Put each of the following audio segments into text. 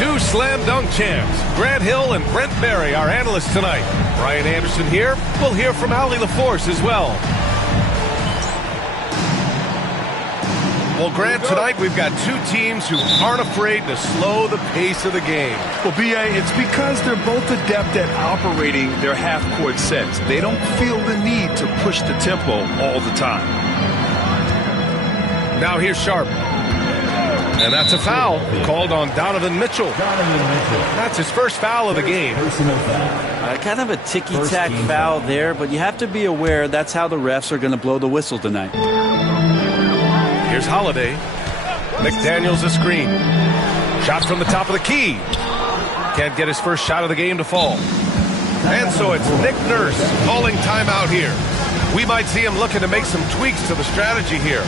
Two slam dunk champs, Grant Hill and Brent Barry, our analysts tonight. Brian Anderson here. We'll hear from Allie LaForce as well. Well, Grant, tonight we've got two teams who aren't afraid to slow the pace of the game. Well, B.A., it's because they're both adept at operating their half-court sets. They don't feel the need to push the tempo all the time. Now here's Sharp. And that's a foul called on Donovan Mitchell. That's his first foul of the game. Kind of a ticky-tack foul there, but you have to be aware that's how the refs are going to blow the whistle tonight. Here's Holiday. McDaniels a screen. Shot from the top of the key. Can't get his first shot of the game to fall. And so it's Nick Nurse calling timeout here. We might see him looking to make some tweaks to the strategy here.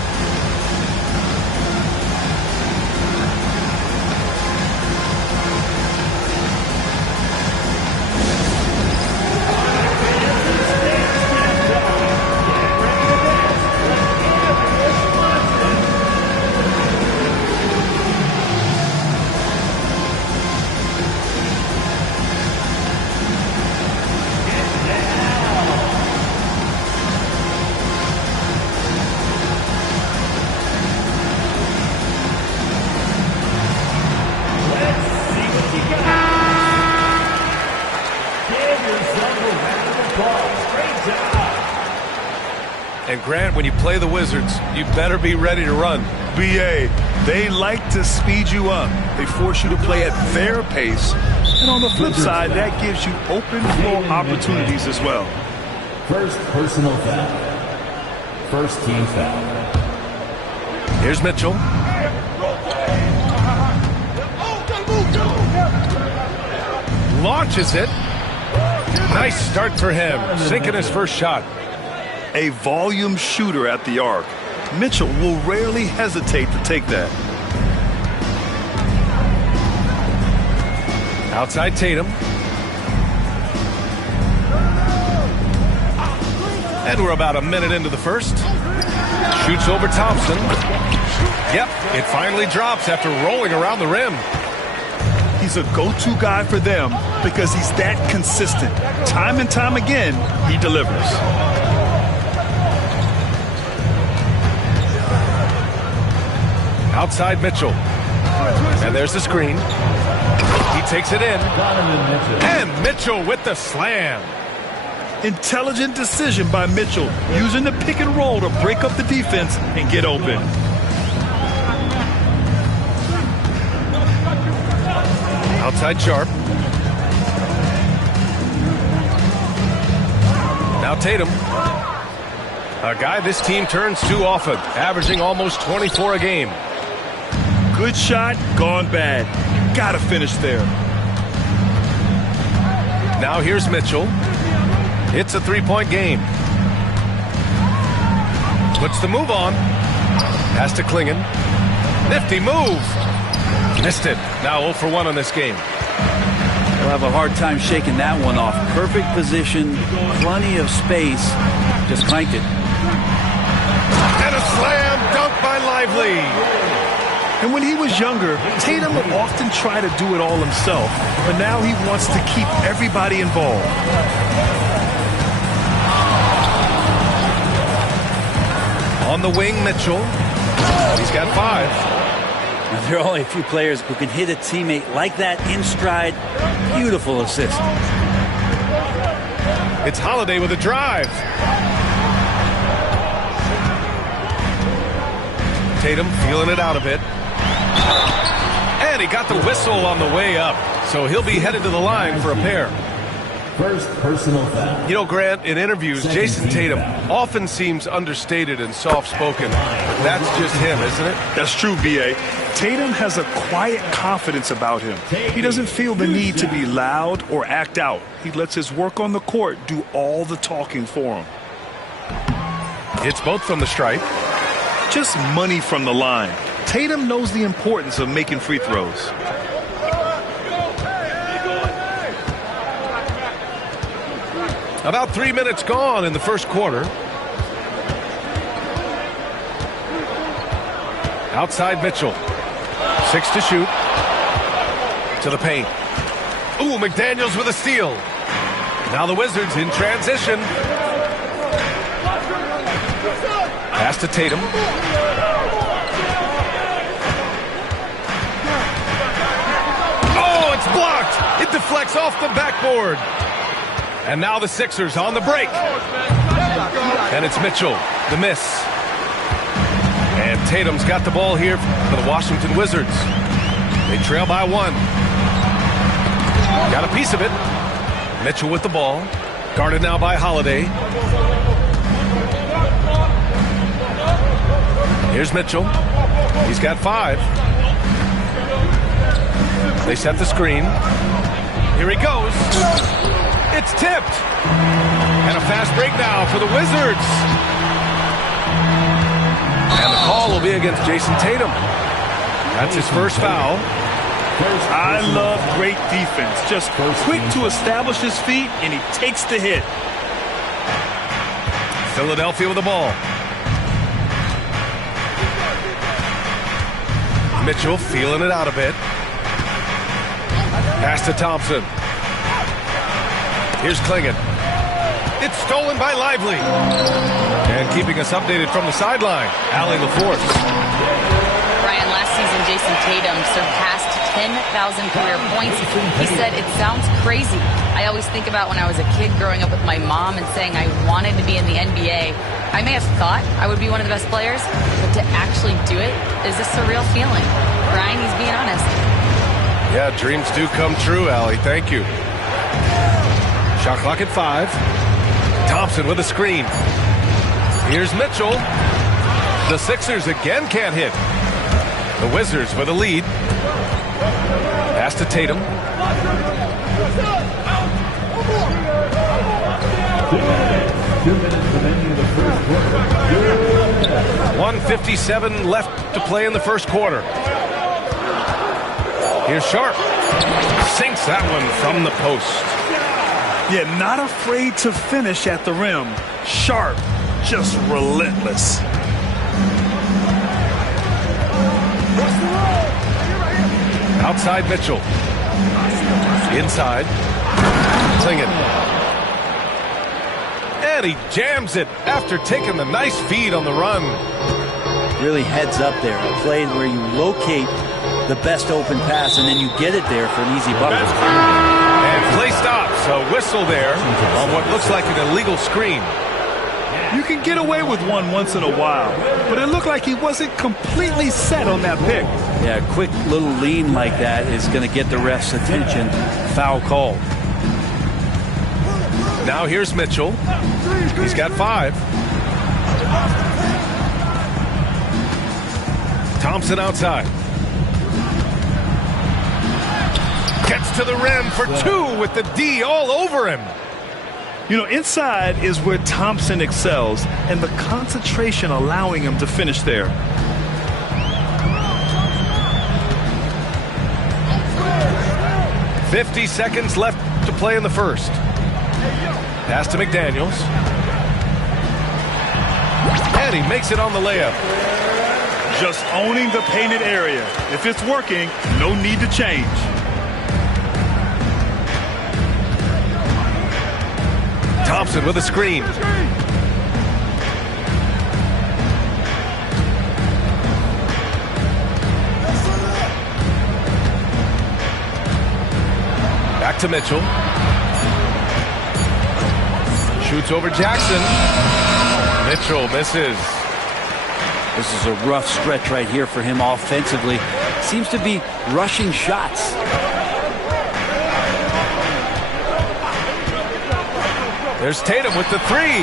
And Grant, when you play the Wizards, you better be ready to run. B.A., they like to speed you up. They force you to play at their pace. And on the flip side, that gives you open floor opportunities as well. First personal foul. First team foul. Here's Mitchell. Launches it. Nice start for him, sinking his first shot. A volume shooter at the arc. Mitchell will rarely hesitate to take that. Outside Tatum. And we're about a minute into the first. Shoots over Thompson. Yep, it finally drops after rolling around the rim. He's a go-to guy for them because he's that consistent. Time and time again, he delivers. Outside Mitchell. And there's the screen. He takes it in. And Mitchell with the slam. Intelligent decision by Mitchell, using the pick and roll to break up the defense and get open. Outside Sharp. Now Tatum. A guy this team turns to often, averaging almost 24 a game. Good shot, gone bad. Gotta finish there. Now here's Mitchell. It's a three-point game. Puts the move on. Pass to Klingon. Nifty move. Missed it. Now 0 for 1 on this game. He'll have a hard time shaking that one off. Perfect position, plenty of space. Just clanked it. And a slam dunk by Lively. And when he was younger, Tatum would often try to do it all himself, but now he wants to keep everybody involved. On the wing, Mitchell. He's got 5. Now, there are only a few players who can hit a teammate like that in stride. Beautiful assist. It's Holiday with a drive. Tatum feeling it out a bit. And he got the whistle on the way up. So he'll be headed to the line for a pair. First personal foul. You know, Grant, in interviews, Jason Tatum often seems understated and soft-spoken. But that's just him, isn't it? That's true, B.A. Tatum has a quiet confidence about him. He doesn't feel the need to be loud or act out. He lets his work on the court do all the talking for him. It's both from the stripe. Just money from the line. Tatum knows the importance of making free throws. About 3 minutes gone in the first quarter. Outside Mitchell. 6 to shoot. To the paint. Ooh, McDaniels with a steal. Now the Wizards in transition. Pass to Tatum. Oh, it's blocked. It deflects off the backboard. And now the Sixers on the break. And it's Mitchell, the miss. And Tatum's got the ball here for the Washington Wizards. They trail by 1. Got a piece of it. Mitchell with the ball. Guarded now by Holiday. Here's Mitchell. He's got 5. They set the screen. Here he goes. It's tipped. And a fast break now for the Wizards. And the call will be against Jason Tatum. That's his first foul. I love great defense. Just quick to establish his feet, and he takes the hit. Philadelphia with the ball. Mitchell feeling it out a bit. Pass to Thompson. Here's Klingon. It's stolen by Lively. And keeping us updated from the sideline, Allie LaForce. Brian, last season Jason Tatum surpassed 10,000 career points. He said, it sounds crazy. I always think about when I was a kid growing up with my mom and saying I wanted to be in the NBA. I may have thought I would be one of the best players, but to actually do it is a surreal feeling. Brian, he's being honest. Yeah, dreams do come true, Allie. Thank you. Shot clock at 5. Thompson with a screen. Here's Mitchell. The Sixers again can't hit. The Wizards with a lead. Pass to Tatum. 1:57 left to play in the first quarter. Here's Sharp. Sinks that one from the post. Yeah, not afraid to finish at the rim. Sharp, just relentless. Outside Mitchell. Inside. Klingon. And he jams it after taking the nice feed on the run. Really heads up there. A play where you locate the best open pass and then you get it there for an easy bucket. And play stops. A whistle there on what looks like an illegal screen. You can get away with one once in a while, but it looked like he wasn't completely set on that pick. Yeah, a quick little lean like that is going to get the ref's attention. Foul called. Now here's Mitchell. He's got 5. Thompson outside. Gets to the rim for 2 with the D all over him. You know, inside is where Thompson excels, and the concentration allowing him to finish there. "50 seconds left to play in the first. Pass to McDaniels. And he makes it on the layup. Just owning the painted area. If it's working, no need to change. Thompson with a screen. Back to Mitchell. Shoots over Jackson. Mitchell misses. This is a rough stretch right here for him offensively. Seems to be rushing shots. There's Tatum with the 3.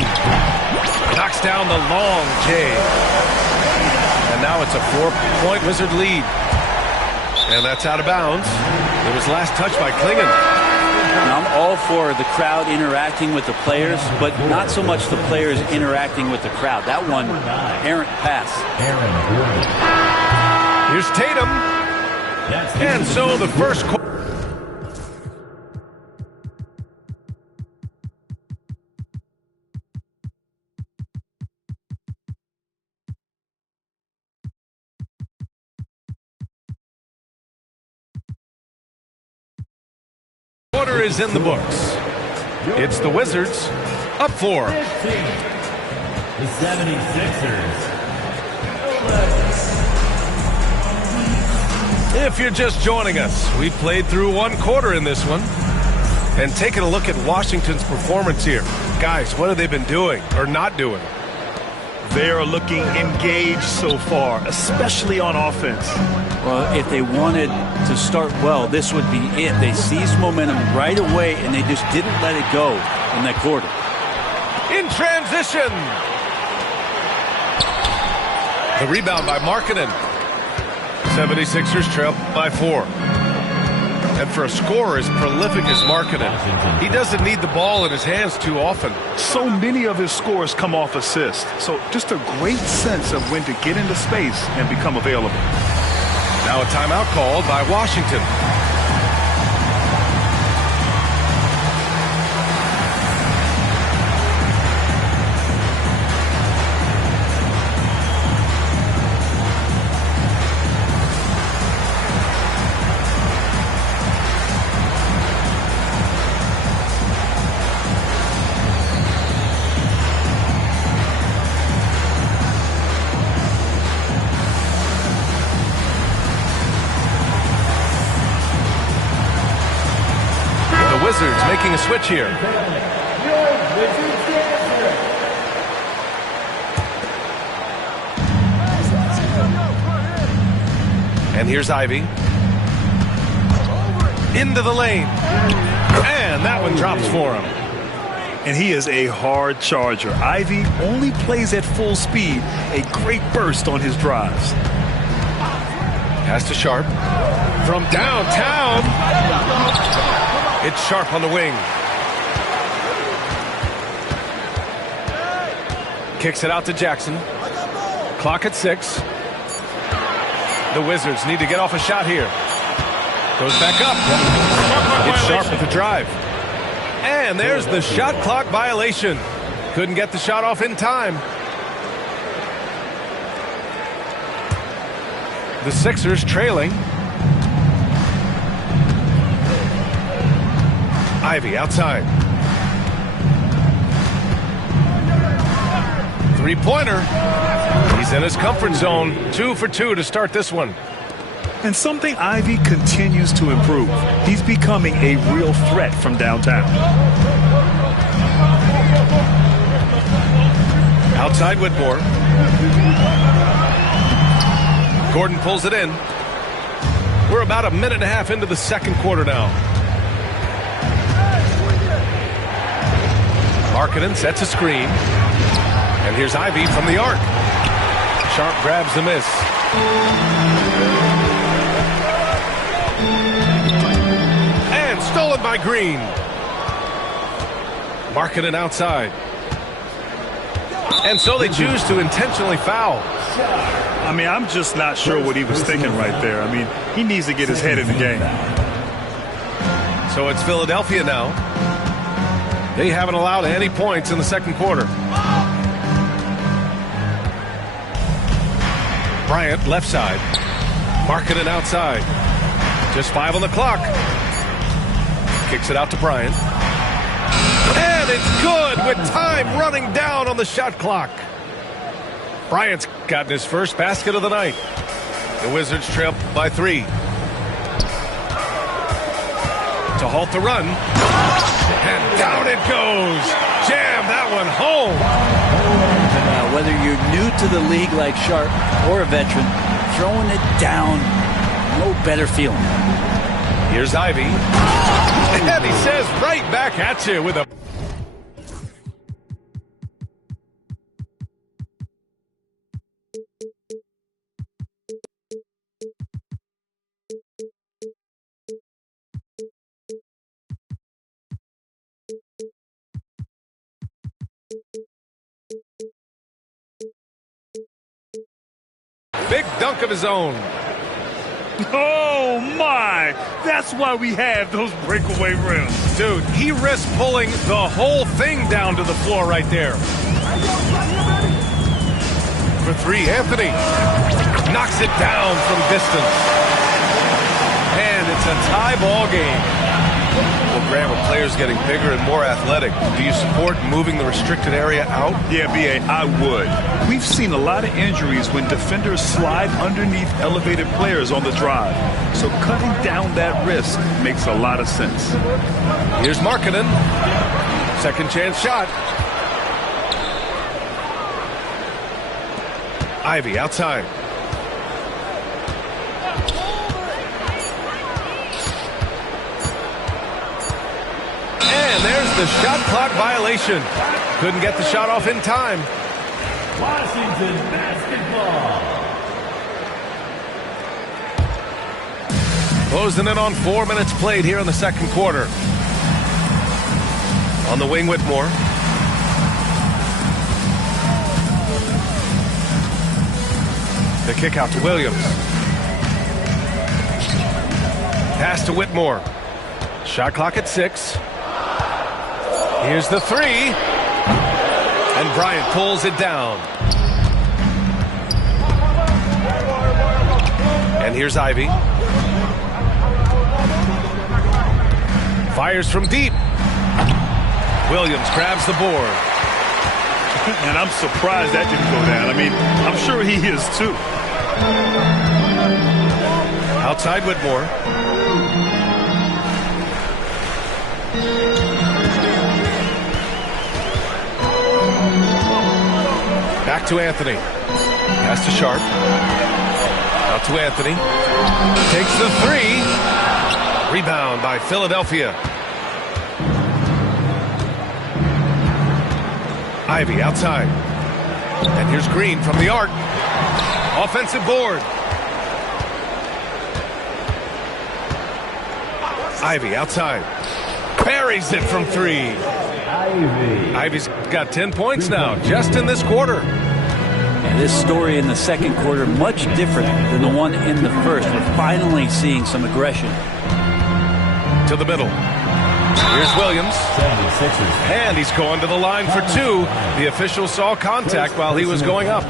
Knocks down the long J. And now it's a 4-point Wizard lead. And that's out of bounds. It was last touched by Klingon. Now, I'm all for the crowd interacting with the players, but not so much the players interacting with the crowd. That one, errant pass. Here's Tatum. And so the first quarter. quarter is in the books. It's the Wizards up 4. The 76ers. If you're just joining us, we played through 1 quarter in this one. And taking a look at Washington's performance here. Guys, what have they been doing or not doing? They are looking engaged so far, especially on offense. Well, if they wanted to start well, this would be it. They seized momentum right away, and they just didn't let it go in that quarter. In transition. The rebound by Markkanen. 76ers trail by 4. And for a scorer as prolific as Markkanen, he doesn't need the ball in his hands too often. So many of his scores come off assists. So just a great sense of when to get into space and become available. Now a timeout called by Washington. Wizards making a switch here. And here's Ivy. Into the lane. And that one drops for him. And he is a hard charger. Ivy only plays at full speed. A great burst on his drives. Pass to Sharp. From downtown. It's Sharp on the wing. Kicks it out to Jackson. Clock at 6. The Wizards need to get off a shot here. Goes back up. It's Sharp with the drive. And there's the shot clock violation. Couldn't get the shot off in time. The Sixers trailing. Ivy outside. Three-pointer. He's in his comfort zone. 2 for 2 to start this one. And something Ivy continues to improve. He's becoming a real threat from downtown. Outside Whitmore. Gordon pulls it in. We're about a minute and a half into the second quarter now. Markkanen sets a screen. And here's Ivy from the arc. Sharp grabs the miss. And stolen by Green. Markkanen outside. And so they choose to intentionally foul. I mean, I'm just not sure what he was thinking right there. I mean, he needs to get his head in the game. So it's Philadelphia now. They haven't allowed any points in the second quarter. Bryant left side. Markkanen outside. Just 5 on the clock. Kicks it out to Bryant. And it's good with time running down on the shot clock. Bryant's gotten his first basket of the night. The Wizards trail by 3. To halt the run. And down it goes. Jam that one home. Whether you're new to the league like Sharp or a veteran, throwing it down, no better feeling. Here's Ivy. And he says right back at you with a... Big dunk of his own. Oh, my. That's why we have those breakaway rims. Dude, he risked pulling the whole thing down to the floor right there. For 3, Anthony. Knocks it down from distance. And it's a tie ball game. Well, Grant, with players getting bigger and more athletic, do you support moving the restricted area out? Yeah, B.A., I would. We've seen a lot of injuries when defenders slide underneath elevated players on the drive. So cutting down that risk makes a lot of sense. Here's Markkanen. Second chance shot. Ivy outside. And there's the shot clock violation. Couldn't get the shot off in time. Washington basketball. Closing in on 4 minutes played here in the second quarter. On the wing, Whitmore. The kick out to Williams. Pass to Whitmore. Shot clock at 6. Here's the 3. And Bryant pulls it down. And here's Ivy. Fires from deep. Williams grabs the board. And I'm surprised that didn't go down. I mean, I'm sure he is too. Outside Whitmore. Back to Anthony. Pass to Sharp. Out to Anthony. Takes the 3. Rebound by Philadelphia. Ivy outside. And here's Green from the arc. Offensive board. Ivy outside. Buries it from 3. Ivy's got 10 points now, just in this quarter. And this story in the second quarter, much different than the one in the first. We're finally seeing some aggression. To the middle. Here's Williams. And he's going to the line for 2. The official saw contact while he was going up.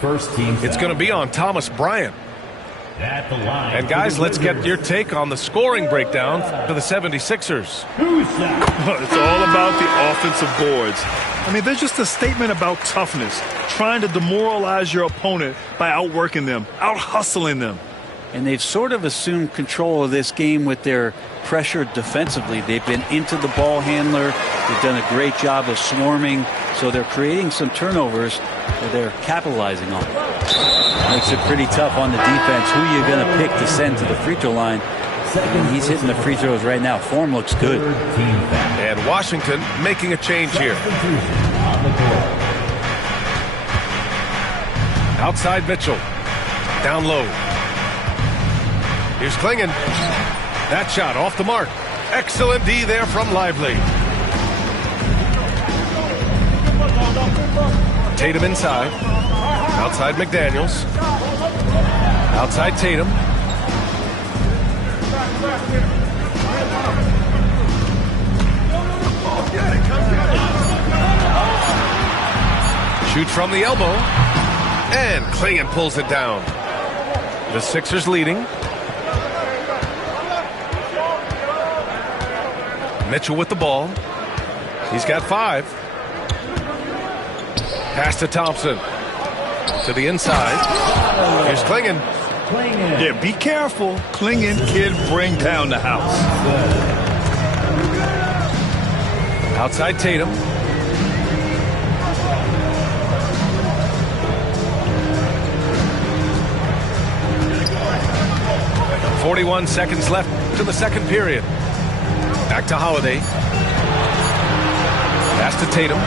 First team. It's going to be on Thomas Bryant. At the line. And guys, let's get your take on the scoring breakdown for the 76ers. It's all about the offensive boards. I mean, they're just a statement about toughness, trying to demoralize your opponent by outworking them, out-hustling them. And they've sort of assumed control of this game with their pressure defensively. They've been into the ball handler. They've done a great job of swarming. So they're creating some turnovers that they're capitalizing on. Makes it pretty tough on the defense. Who you're going to pick to send to the free throw line. And he's hitting the free throws right now. Form looks good. And Washington making a change here. Outside Mitchell. Down low. Here's Klingon. That shot off the mark. Excellent D there from Lively. Tatum inside. Outside McDaniels. Outside Tatum. Shoots from the elbow. And Klingon pulls it down. The Sixers leading. Mitchell with the ball. He's got 5. Pass to Thompson. To the inside. Here's Klingon. Yeah, be careful. Klingon can bring down the house. Outside Tatum. .41 seconds left to the second period. Back to Holiday. Pass to Tatum.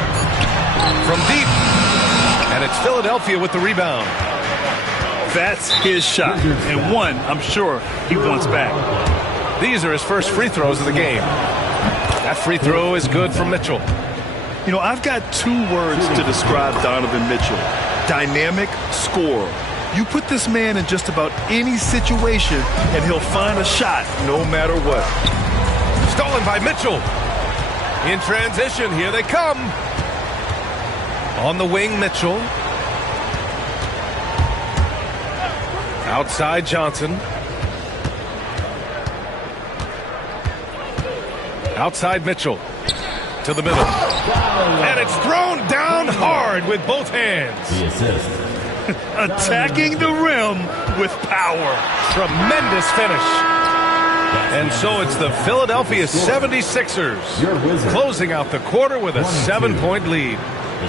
From deep. And it's Philadelphia with the rebound. That's his shot. And one, I'm sure, he wants back. These are his first free throws of the game. That free throw is good from Mitchell. You know, I've got 2 words to describe Donovan Mitchell. Dynamic scorer. You put this man in just about any situation, and he'll find a shot no matter what. Stolen by Mitchell. In transition, here they come. On the wing, Mitchell. Outside Johnson. Outside Mitchell. To the middle. And it's thrown down hard with both hands. The assist. Attacking the rim with power. Tremendous finish. And so it's the Philadelphia 76ers closing out the quarter with a 7-point lead.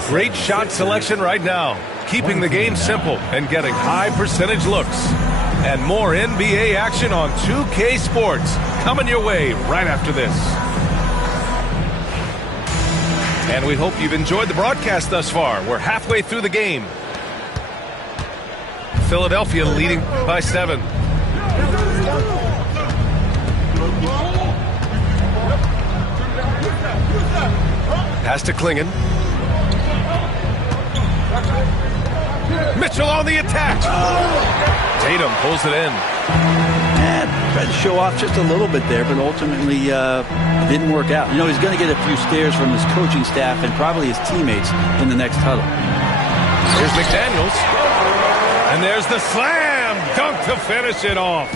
Great shot selection right now, keeping the game simple and getting high percentage looks. And more NBA action on 2K Sports coming your way right after this. And we hope you've enjoyed the broadcast thus far. We're halfway through the game. Philadelphia leading by 7. Pass to Klingon. Mitchell on the attack. Tatum pulls it in. Tried to show off just a little bit there, but ultimately didn't work out. You know, he's going to get a few stares from his coaching staff and probably his teammates in the next huddle. Here's McDaniels. And there's the slam dunk to finish it off.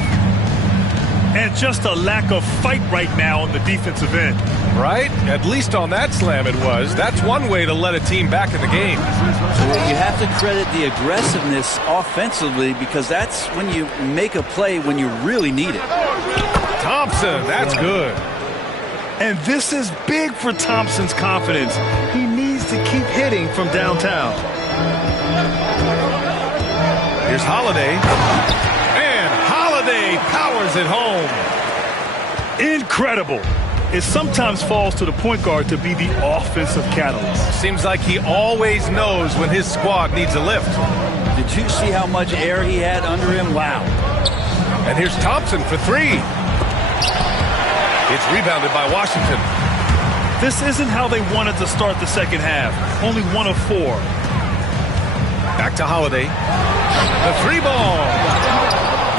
And just a lack of fight right now on the defensive end. Right? At least on that slam it was. That's one way to let a team back in the game. You have to credit the aggressiveness offensively because that's when you make a play when you really need it. Thompson, that's good. And this is big for Thompson's confidence. He needs to keep hitting from downtown. Here's Holiday. And Holiday powers it home. Incredible. It sometimes falls to the point guard to be the offensive catalyst. Seems like he always knows when his squad needs a lift. Did you see how much air he had under him? Wow. And here's Thompson for 3. It's rebounded by Washington. This isn't how they wanted to start the second half. Only 1 of 4. Back to Holiday. The 3 ball.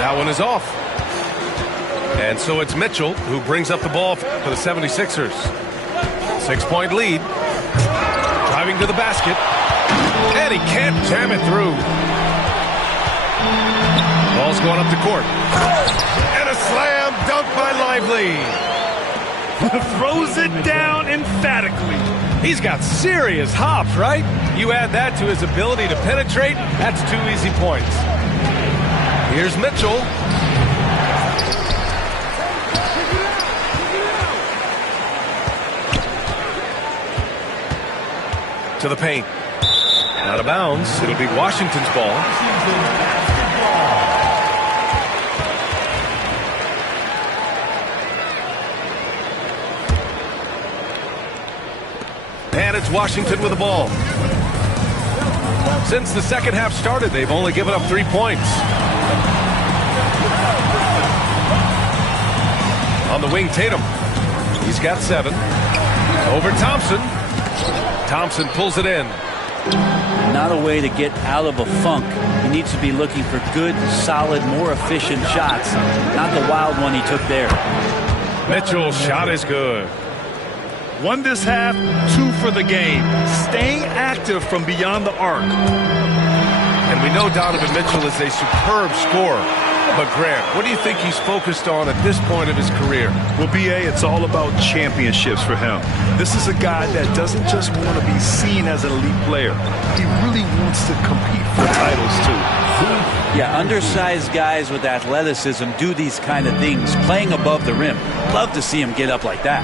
That one is off. And so it's Mitchell who brings up the ball for the 76ers. 6-point lead. Driving to the basket. And he can't jam it through. Ball's going up the court. And a slam dunk by Lively. Throws it down emphatically. He's got serious hops, right? You add that to his ability to penetrate, that's 2 easy points. Here's Mitchell. To the paint. Out of bounds. It'll be Washington's ball. And it's Washington with the ball. Since the second half started, they've only given up 3 points. On the wing, Tatum. He's got 7. Over Thompson. Thompson pulls it in. Not a way to get out of a funk. He needs to be looking for good, solid, more efficient shots. Not the wild one he took there. Mitchell's shot is good. 1 this half, 2 for the game. Staying active from beyond the arc. And we know Donovan Mitchell is a superb scorer. But Grant, what do you think he's focused on at this point of his career? Well, B.A., it's all about championships for him. This is a guy that doesn't just want to be seen as an elite player. He really wants to compete for titles, too. Yeah, undersized guys with athleticism do these kind of things, playing above the rim. Love to see him get up like that.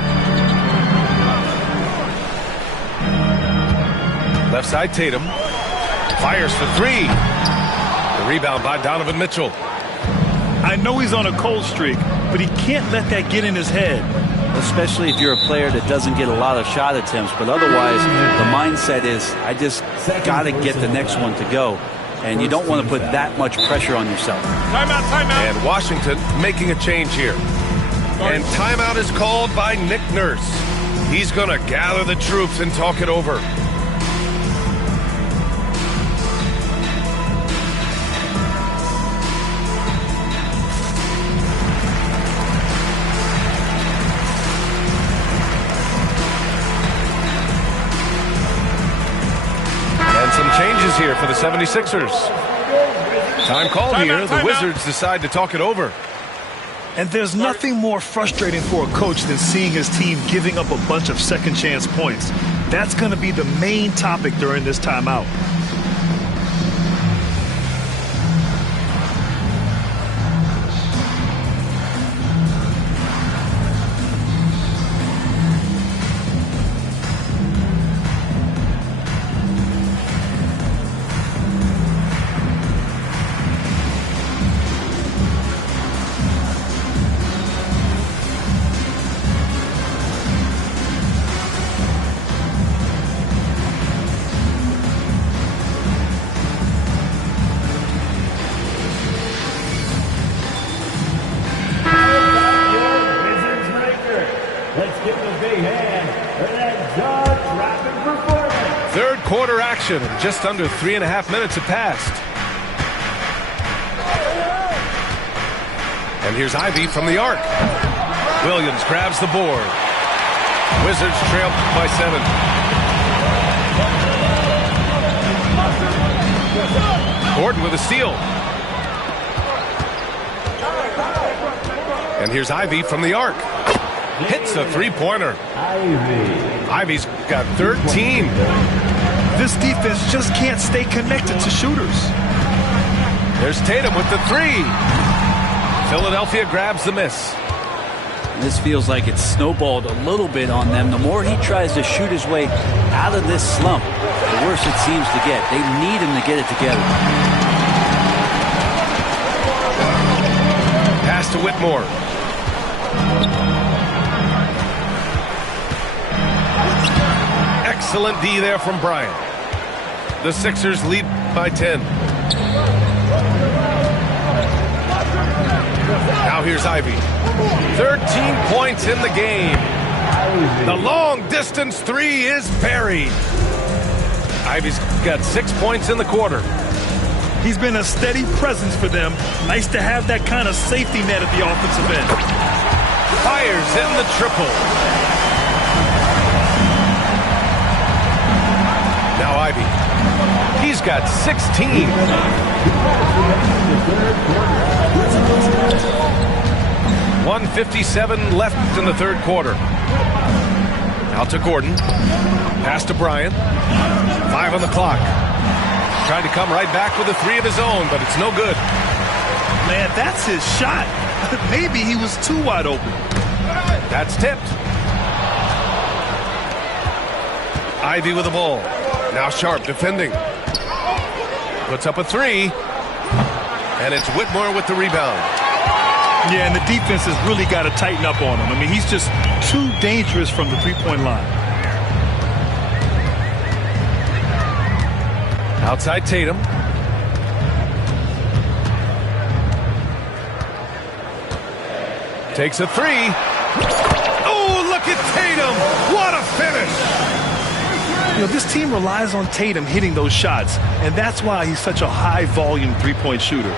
Left side, Tatum. Fires for 3. The rebound by Donovan Mitchell. I know he's on a cold streak, but he can't let that get in his head. Especially if you're a player that doesn't get a lot of shot attempts. But otherwise, the mindset is, I just got to get the next one to go. And you don't want to put that much pressure on yourself. Timeout, timeout. And Washington making a change here. And timeout is called by Nick Nurse. He's going to gather the troops and talk it over. Changes here for the 76ers. Time called here. The Wizards decide to talk it over. And there's nothing more frustrating for a coach than seeing his team giving up a bunch of second chance points. That's going to be the main topic during this timeout. Third quarter action. Just under 3.5 minutes have passed. And here's Ivy from the arc. Williams grabs the board. Wizards trail by 7. Gordon with a steal. And here's Ivy from the arc. Hits a three-pointer. Ivy's got 13. This defense just can't stay connected to shooters. There's Tatum with the 3. Philadelphia grabs the miss. This feels like it's snowballed a little bit on them. The more he tries to shoot his way out of this slump, the worse it seems to get. They need him to get it together. Pass to Whitmore. Excellent D there from Bryant. The Sixers lead by 10. Now here's Ivy. 13 points in the game. The long distance 3 is buried. Ivy's got 6 points in the quarter. He's been a steady presence for them. Nice to have that kind of safety net at the offensive end. Fires in the triple. Now Ivy. He's got 16. 1:57 left in the third quarter. Out to Gordon. Pass to Bryant. 5 on the clock. Trying to come right back with a 3 of his own, but it's no good. Man, that's his shot. Maybe he was too wide open. That's tipped. Ivy with the ball. Now Sharp defending. Puts up a 3. And it's Whitmore with the rebound. Yeah, and the defense has really got to tighten up on him. I mean, he's just too dangerous from the three-point line. Outside Tatum. Takes a 3. Oh, look at Tatum. What a finish. You know, this team relies on Tatum hitting those shots, and that's why he's such a high-volume three-point shooter.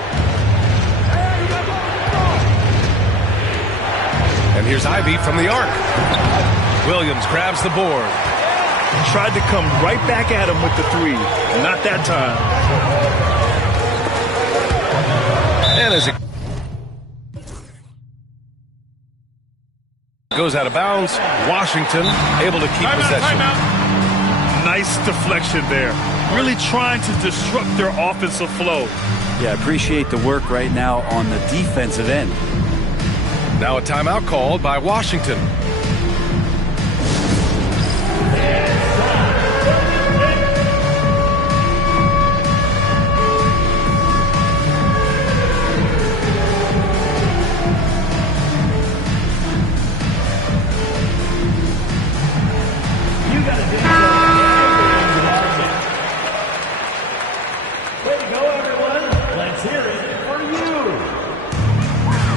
And here's Ivy from the arc. Williams grabs the board. Tried to come right back at him with the 3. Not that time. And as it goes out of bounds, Washington able to keep possession. Nice deflection there. Really trying to disrupt their offensive flow. Yeah, appreciate the work right now on the defensive end. Now a timeout called by Washington. You got to do that.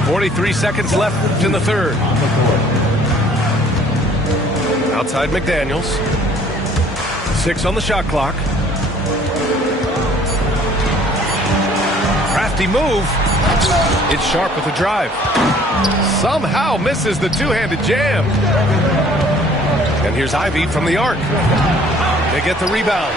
43 seconds left in the third. Outside McDaniels. 6 on the shot clock. Crafty move. It's Sharp with the drive. Somehow misses the two-handed jam. And here's Ivy from the arc. They get the rebound.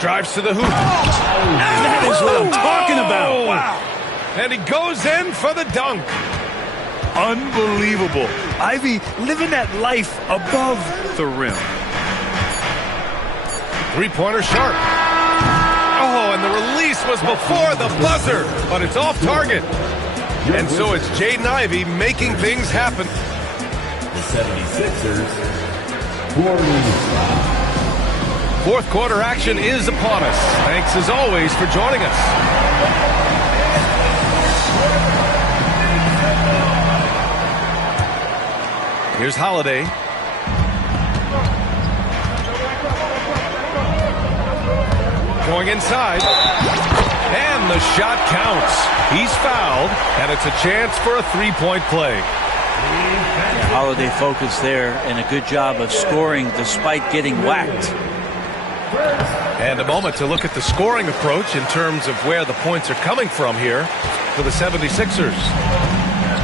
Drives to the hoop. That is what I'm talking about. Wow. And he goes in for the dunk. Unbelievable. Ivy living that life above the rim. Three-pointer sharp. Oh, and the release was before the buzzer, but it's off target. And so it's Jaden Ivey making things happen. The 76ers, Fourth quarter action is upon us. Thanks as always for joining us. Here's Holiday. Going inside. And the shot counts. He's fouled, and it's a chance for a three-point play. Yeah, Holiday focused there, and a good job of scoring despite getting whacked. And a moment to look at the scoring approach in terms of where the points are coming from here for the 76ers.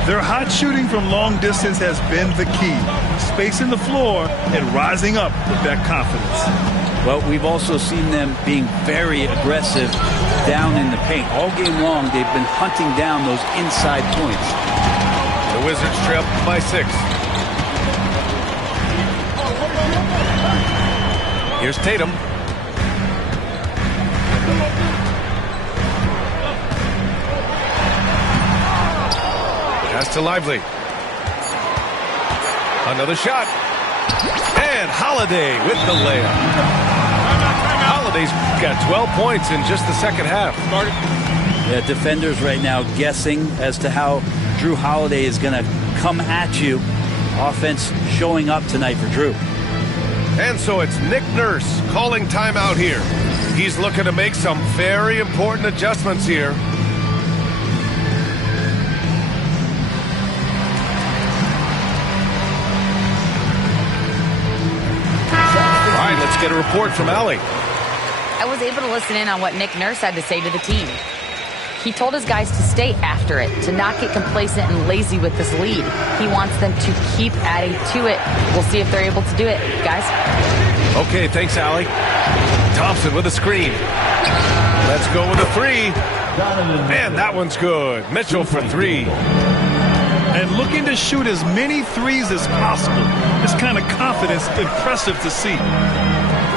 Their hot shooting from long distance has been the key. Spacing the floor and rising up with that confidence. Well, we've also seen them being very aggressive down in the paint. All game long, they've been hunting down those inside points. The Wizards trail by 6. Here's Tatum. Pass to Lively. Another shot. And Holiday with the layup. Holiday's got 12 points in just the second half. Yeah, defenders right now guessing as to how Drew Holiday is going to come at you. Offense showing up tonight for Drew. And so it's Nick Nurse calling timeout here. He's looking to make some very important adjustments here. All right, let's get a report from Allie. I was able to listen in on what Nick Nurse had to say to the team. He told his guys to stay after it, to not get complacent and lazy with this lead. He wants them to keep adding to it. We'll see if they're able to do it, guys. Okay, thanks, Allie. Thompson with a screen. Let's go with a three. Man, that one's good. Mitchell for three. And looking to shoot as many threes as possible. This kind of confidence, impressive to see.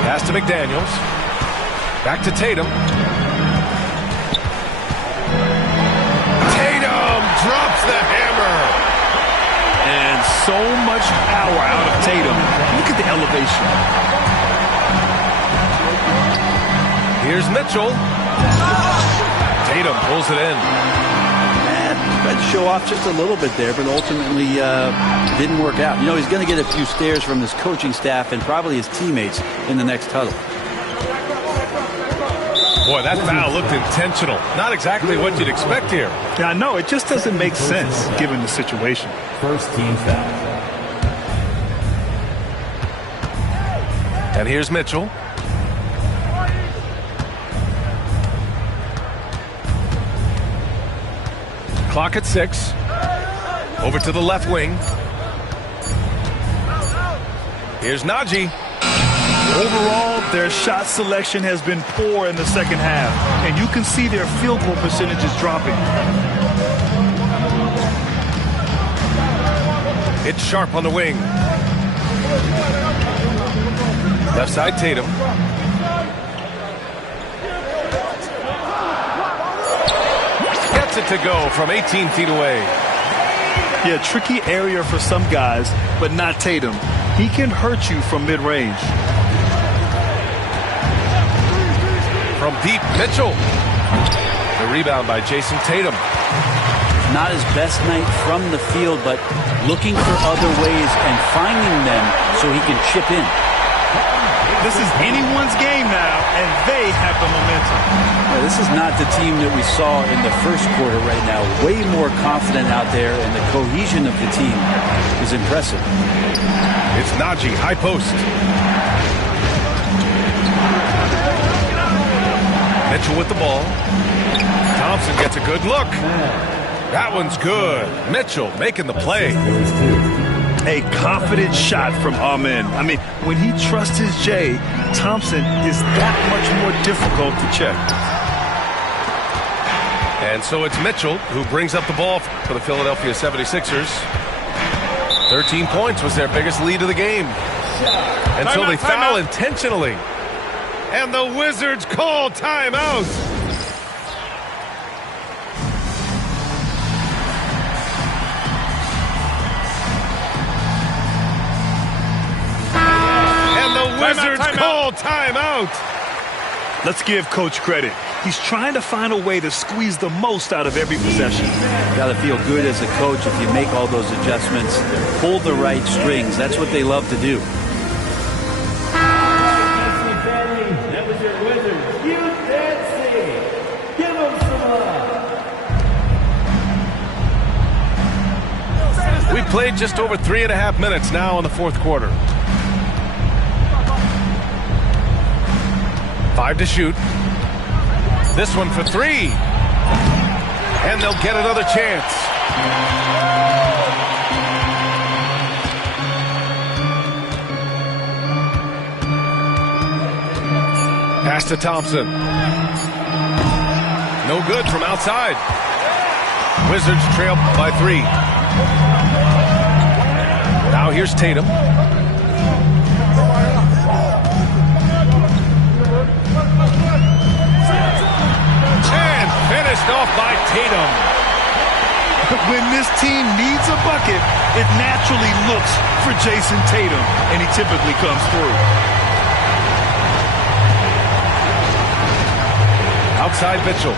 Pass to McDaniels. Back to Tatum. Tatum drops the hammer. And so much power out of Tatum. Look at the elevation. Here's Mitchell. Tatum pulls it in. Tried to show off just a little bit there, but ultimately didn't work out. You know, he's going to get a few stares from his coaching staff and probably his teammates in the next huddle. Boy, that foul looked intentional. Not exactly what you'd expect here. Yeah, I know. It just doesn't make sense given the situation. first team foul. And here's Mitchell. Clock at 6. Over to the left wing. Here's Najee. Overall, their shot selection has been poor in the second half, and you can see their field goal percentages dropping. It's Sharp on the wing. Left side, Tatum. Gets it to go from 18 feet away. Yeah, tricky area for some guys, but not Tatum. He can hurt you from mid-range. From deep, Mitchell. The rebound by Jason Tatum. Not his best night from the field, but looking for other ways and finding them so he can chip in. This is anyone's game now, and they have the momentum. Well, this is not the team that we saw in the first quarter right now. Way more confident out there, and the cohesion of the team is impressive. It's Najee, high post. Mitchell with the ball. Thompson gets a good look. That one's good. Mitchell making the play. A confident shot from Amen. I mean, when he trusts his J, Thompson is that much more difficult to check. And so it's Mitchell who brings up the ball for the Philadelphia 76ers. 13 points was their biggest lead of the game. And so they foul intentionally. And the Wizards call timeout. Wizards call timeout. Let's give Coach credit. He's trying to find a way to squeeze the most out of every possession. Got to feel good as a coach if you make all those adjustments, pull the right strings. That's what they love to do. That was your Wizards. You dancing. Give them some love. We played just over 3.5 minutes now in the fourth quarter. 5 to shoot. This one for 3. And they'll get another chance. Pass to Thompson. No good from outside. Wizards trail by 3. Now here's Tatum. Finished off by Tatum. When this team needs a bucket, it naturally looks for Jason Tatum, and he typically comes through. Outside Mitchell.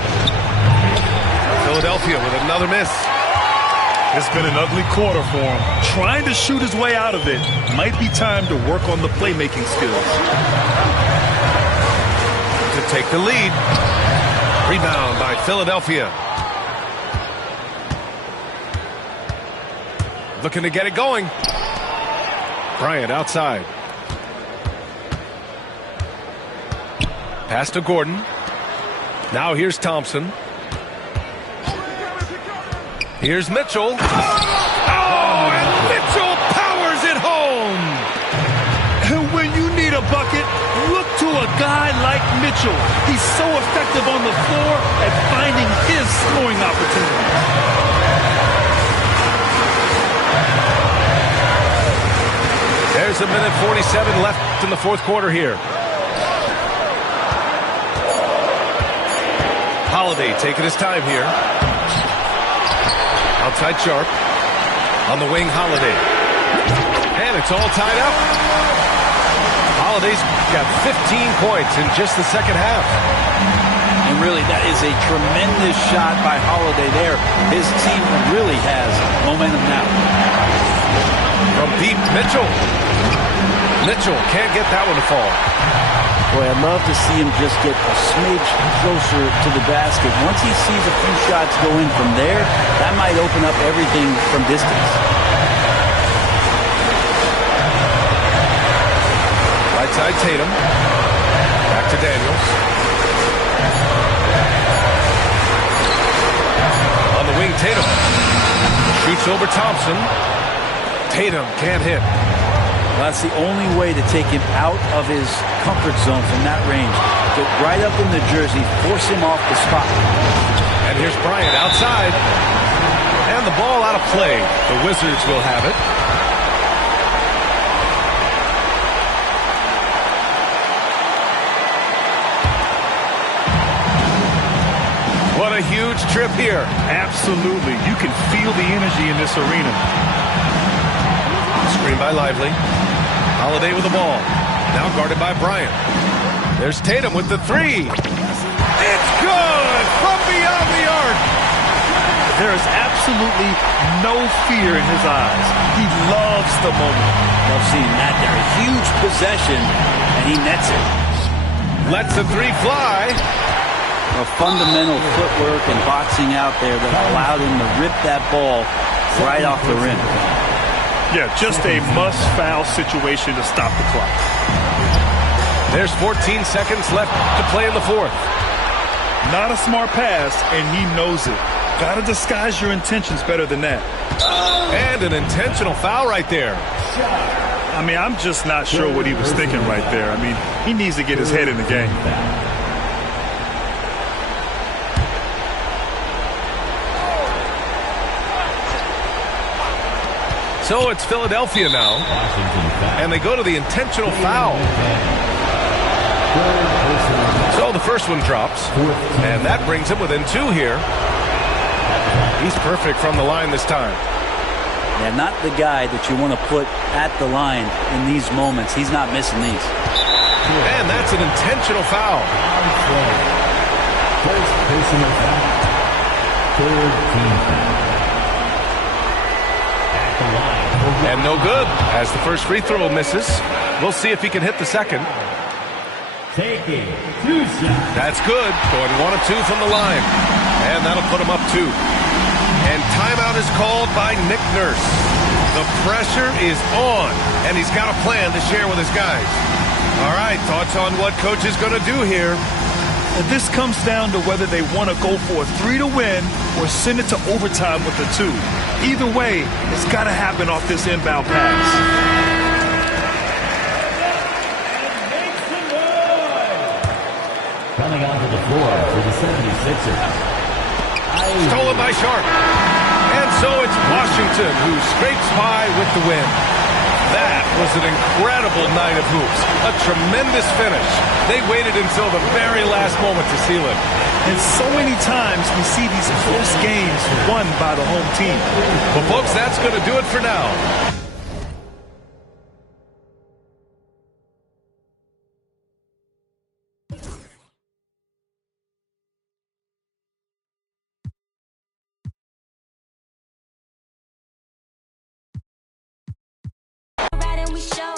Philadelphia with another miss. It's been an ugly quarter for him. Trying to shoot his way out of it. Might be time to work on the playmaking skills. To take the lead. Rebound by Philadelphia. Looking to get it going. Bryant outside. Pass to Gordon. Now here's Thompson. Here's Mitchell. Oh, and Mitchell powers it home. And when you need a bucket, look to a guy like Mitchell. He's so effective on the floor at finding his scoring opportunity. There's a minute 47 left in the fourth quarter here. Holiday taking his time here. Outside Sharp. On the wing, Holiday. And it's all tied up. Holiday's got 15 points in just the second half. And really, that is a tremendous shot by Holiday there. His team really has momentum now. From deep, Mitchell. Mitchell can't get that one to fall. Boy, I'd love to see him just get a smidge closer to the basket. Once he sees a few shots go in from there, that might open up everything from distance. Right side Tatum. Back to Daniels. On the wing, Tatum. Shoots over Thompson. Tatum can't hit. Well, that's the only way to take him out of his comfort zone from that range. Get right up in the jersey, force him off the spot. And here's Bryant outside. And the ball out of play. The Wizards will have it. What a huge trip here. Absolutely. You can feel the energy in this arena. Screen by Lively. Holiday with the ball. Now guarded by Bryant. There's Tatum with the three. It's good from beyond the arc. There is absolutely no fear in his eyes. He loves the moment. Love seeing that there. A huge possession, and he nets it. Lets the three fly. A fundamental footwork and boxing out there that allowed him to rip that ball right off the rim. Yeah, just a must-foul situation to stop the clock. There's 14 seconds left to play in the fourth. Not a smart pass, and he knows it. Gotta disguise your intentions better than that. And an intentional foul right there. I mean, I'm just not sure what he was thinking right there. I mean, he needs to get his head in the game. So it's Philadelphia now, and they go to the intentional foul. So the first one drops, and that brings him within 2 here. He's perfect from the line this time. Yeah, not the guy that you want to put at the line in these moments. He's not missing these. And that's an intentional foul. First personal foul. Third team foul. At the line. And no good, as the first free throw misses. We'll see if he can hit the second. Taking 2 shots. That's good, going 1 of 2 from the line. And that'll put him up 2. And timeout is called by Nick Nurse. The pressure is on, and he's got a plan to share with his guys. All right, thoughts on what coach is going to do here? And this comes down to whether they want to go for a 3 to win or send it to overtime with a 2. Either way, it's got to happen off this inbound pass. Coming onto the floor for the 76ers. Stolen by Sharp. And so it's Washington who scrapes by with the win. That was an incredible night of hoops. A tremendous finish. They waited until the very last moment to seal it. And so many times we see these close games won by the home team. Well, folks, that's going to do it for now. We show